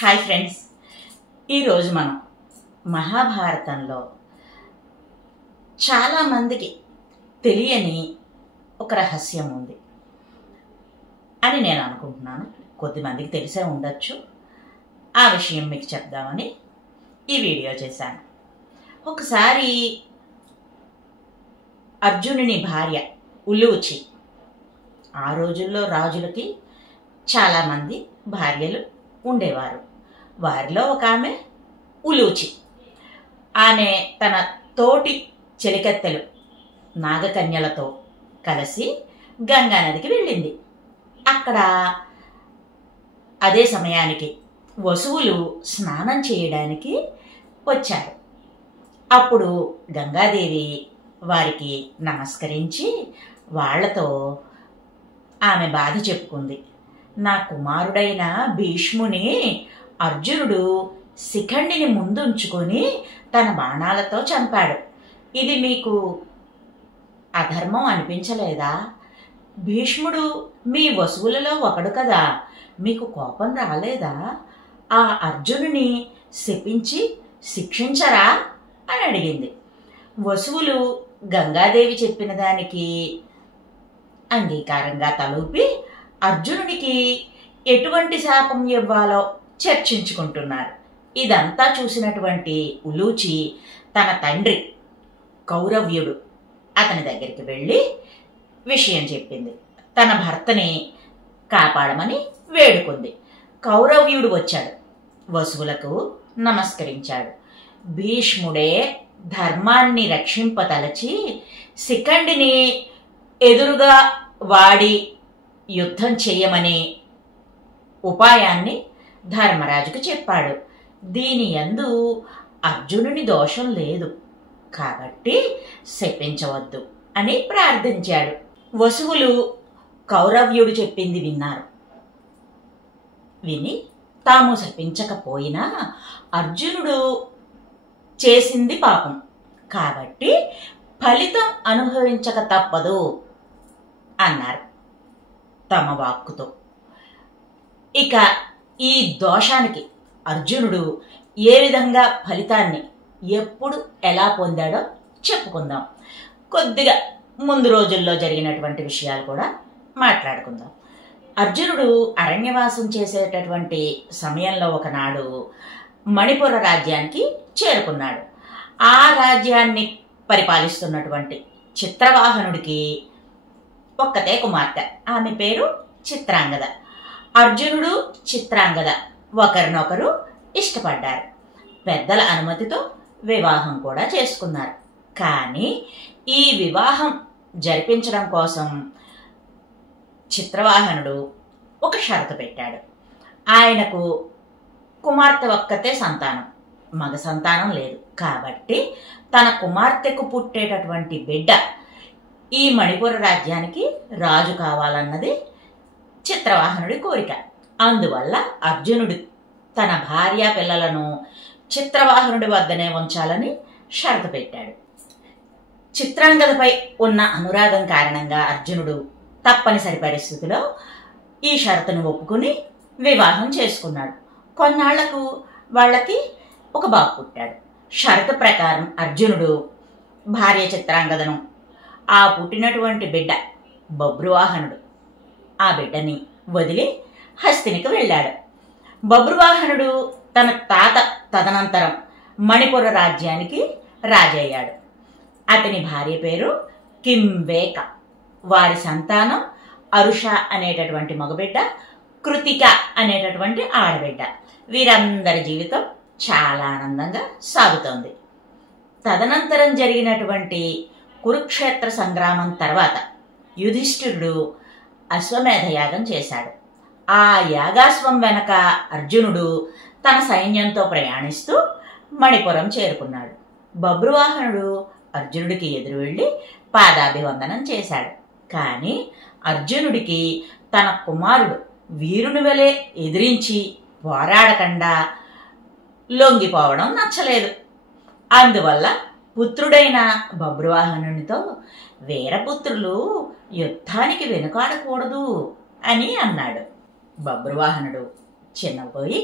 Hi friends, ఈరోజు మనం మహాభారతంలో చాలామందికి తెలియని ఒక రహస్యం ఉంది అని నేను అనుకుంటున్నాను. కొద్దిమందికి తెలిసే ఉండొచ్చు. ఆ విషయం మీకు చెప్దామని ఈ వీడియో చేశాను. ఒకసారి అర్జునుని భార్య ఉలూచి, ఆ రోజుల్లో రాజులకి చాలామంది భార్యలు ఉండేవారు. వారిలో ఒక ఆమె ఉలూచి. ఆమె తన తోటి చెలికత్తెలు నాగకన్యలతో కలిసి గంగా నదికి వెళ్ళింది. అక్కడ అదే సమయానికి వసువులు స్నానం చేయడానికి వచ్చారు. అప్పుడు గంగాదేవి వారికి నమస్కరించి వాళ్లతో ఆమె బాధ చెప్పుకుంది. నా కుమారుడైన భీష్ముని అర్జునుడు శిఖండిని ముందుంచుకొని తన బాణాలతో చంపాడు. ఇది మీకు అధర్మం అనిపించలేదా? భీష్ముడు మీ వసువులలో ఒకడు కదా, మీకు కోపం రాలేదా? ఆ అర్జునుని శపించి శిక్షించరా అని అడిగింది. వసువులు గంగాదేవి చెప్పిన దానికి అంగీకారంగా తలూపి అర్జునుడికి ఎటువంటి శాపం ఇవ్వాలో చర్చించుకుంటున్నారు. ఇదంతా చూసినటువంటి ఉలూచి తన తండ్రి కౌరవ్యుడు అతని దగ్గరికి వెళ్ళి విషయం చెప్పింది. తన భర్తని కాపాడమని వేడుకుంది. కౌరవ్యుడు వచ్చాడు, వసువులకు నమస్కరించాడు. భీష్ముడే ధర్మాన్ని రక్షింపతలచి శిఖండిని ఎదురుగా వాడి యుద్ధం చేయమని ఉపాయాన్ని ధర్మరాజుకు చెప్పాడు. దీని యందు అర్జునుని దోషం లేదు కాబట్టి శపించవద్దు అని ప్రార్థించాడు. వసువులు కౌరవ్యుడు చెప్పింది విన్నారు. విని తాము శపించకపోయినా అర్జునుడు చేసింది పాపం కాబట్టి ఫలితం అనుభవించక తప్పదు అన్నారు తమ వాక్కుతో. ఇక ఈ దోషానికి అర్జునుడు ఏ విధంగా ఫలితాన్ని ఎప్పుడు ఎలా పొందాడో చెప్పుకుందాం. కొద్దిగా ముందు రోజుల్లో జరిగినటువంటి విషయాలు కూడా మాట్లాడుకుందాం. అర్జునుడు అరణ్యవాసం చేసేటటువంటి సమయంలో ఒకనాడు మణిపుర రాజ్యానికి చేరుకున్నాడు. ఆ రాజ్యాన్ని పరిపాలిస్తున్నటువంటి చిత్రవాహనుడికి ఒక్కతే కుమార్తె. ఆమె పేరు చిత్రాంగద. అర్జునుడు చిత్రాంగద ఒకరినొకరు ఇష్టపడ్డారు. పెద్దల అనుమతితో వివాహం కూడా చేసుకున్నారు. కానీ ఈ వివాహం జరిపించడం కోసం చిత్రవాహనుడు ఒక షరతు పెట్టాడు. ఆయనకు కుమార్తె ఒక్కతే సంతానం, మగ సంతానం లేదు. కాబట్టి తన కుమార్తెకు పుట్టేటటువంటి బిడ్డ ఈ మణిపుర రాజ్యానికి రాజు కావాలన్నది చిత్రవాహనుడి కోరిక. అందువల్ల అర్జునుడు తన భార్య పిల్లలను చిత్రవాహనుడి వద్దనే ఉంచాలని షరతు పెట్టాడు. చిత్రాంగదపై ఉన్న అనురాగం కారణంగా అర్జునుడు తప్పనిసరి పరిస్థితిలో ఈ షరతును ఒప్పుకుని వివాహం చేసుకున్నాడు. కొన్నాళ్లకు వాళ్ళకి ఒక బాబు పుట్టాడు. షరతు ప్రకారం అర్జునుడు భార్య చిత్రాంగదను, ఆ పుట్టినటువంటి బిడ్డ బభ్రువాహనుడు, ఆ బిడ్డని వదిలి హస్తినికి వెళ్ళాడు. బభ్రువాహనుడు తన తాత తదనంతరం మణిపుర రాజ్యానికి రాజయ్యాడు. అతని భార్య పేరు కింవేక. వారి సంతానం అరుష అనేటటువంటి మగబిడ్డ, కృతిక అనేటటువంటి ఆడబిడ్డ. వీరందరి జీవితం చాలా ఆనందంగా సాగుతోంది. తదనంతరం జరిగినటువంటి కురుక్షేత్ర సంగ్రామం తర్వాత యుధిష్ఠిరుడు అశ్వమేధ యాగం చేశాడు. ఆ యాగాశ్వం వెనక అర్జునుడు తన సైన్యంతో ప్రయాణిస్తూ మణిపురం చేరుకున్నాడు. బభ్రువాహనుడు అర్జునుడికి ఎదురు వెళ్ళి పాదాభివందనం చేశాడు. కానీ అర్జునుడికి తన కుమారుడు వీరుని వలె ఎదిరించి పోరాడకుండా లొంగిపోవడం నచ్చలేదు. అందువల్ల పుత్రుడైన బభ్రువాహనునితో వీరపుత్రులు యుద్ధానికి వెనుకాడకూడదు అని అన్నాడు. బభ్రువాహనుడు చిన్నపోయి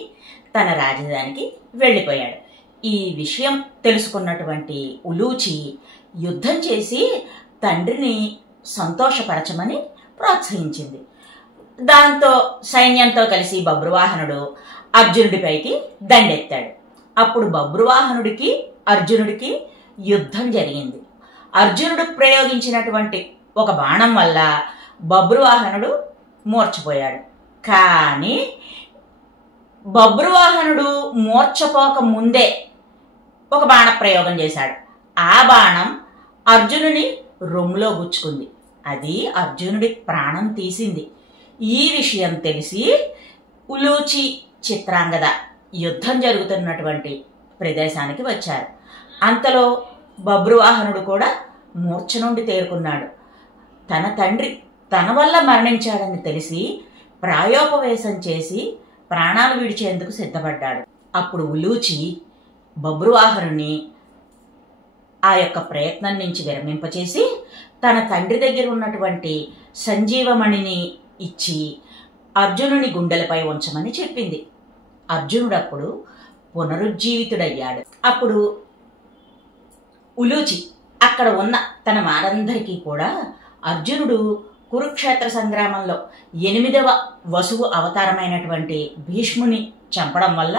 తన రాజధానికి వెళ్ళిపోయాడు. ఈ విషయం తెలుసుకున్నటువంటి ఉలూచి యుద్ధం చేసి తండ్రిని సంతోషపరచమని ప్రోత్సహించింది. దాంతో సైన్యంతో కలిసి బబ్రువాహనుడు అర్జునుడిపైకి దండెత్తాడు. అప్పుడు బబ్రువాహనుడికి అర్జునుడికి యుద్ధం జరిగింది. అర్జునుడు ప్రయోగించినటువంటి ఒక బాణం వల్ల బబ్రువాహనుడు మూర్ఛపోయాడు. కానీ బబ్రువాహనుడు మూర్ఛపోక ముందే ఒక బాణ ప్రయోగం చేశాడు. ఆ బాణం అర్జునుని రొమ్ములో గుచ్చుకుంది. అది అర్జునుడి ప్రాణం తీసింది. ఈ విషయం తెలిసి ఉలూచి, చిత్రాంగద యుద్ధం జరుగుతున్నటువంటి ప్రదేశానికి వచ్చారు. అంతలో బబ్రువాహనుడు కూడా మూర్ఛ నుండి తేరుకున్నాడు. తన తండ్రి తన వల్ల మరణించాడని తెలిసి ప్రాయోపవేశం చేసి ప్రాణాలు విడిచేందుకు సిద్ధపడ్డాడు. అప్పుడు ఉలూచి బబ్రువాహనుని ఆ యొక్క ప్రయత్నం నుంచి విరమింపచేసి తన తండ్రి దగ్గర ఉన్నటువంటి సంజీవమణిని ఇచ్చి అర్జునుని గుండెలపై ఉంచమని చెప్పింది. అర్జునుడు అప్పుడు పునరుజ్జీవితుడయ్యాడు. అప్పుడు ఉలూచి అక్కడ ఉన్న తన వారందరికీ కూడా అర్జునుడు కురుక్షేత్ర సంగ్రామంలో 8వ వసువు అవతారమైనటువంటి భీష్ముని చంపడం వల్ల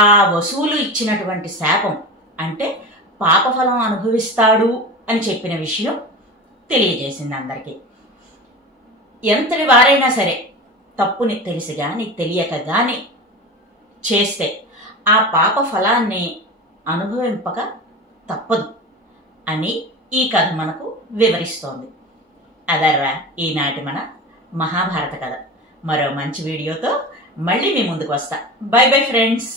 ఆ వసువులు ఇచ్చినటువంటి శాపం అంటే పాపఫలం అనుభవిస్తాడు అని చెప్పిన విషయం తెలియజేసింది అందరికీ. ఎంతటి వారైనా సరే తప్పుని తెలిసి గాని తెలియక గాని చేస్తే ఆ పాప ఫలాన్ని అనుభవింపక తప్పదు అని ఈ కథ మనకు వివరిస్తోంది. అదర్రా ఈనాటి మన మహాభారత కథ. మరో మంచి వీడియోతో మళ్ళీ మీ ముందుకు వస్తా. By bye friends.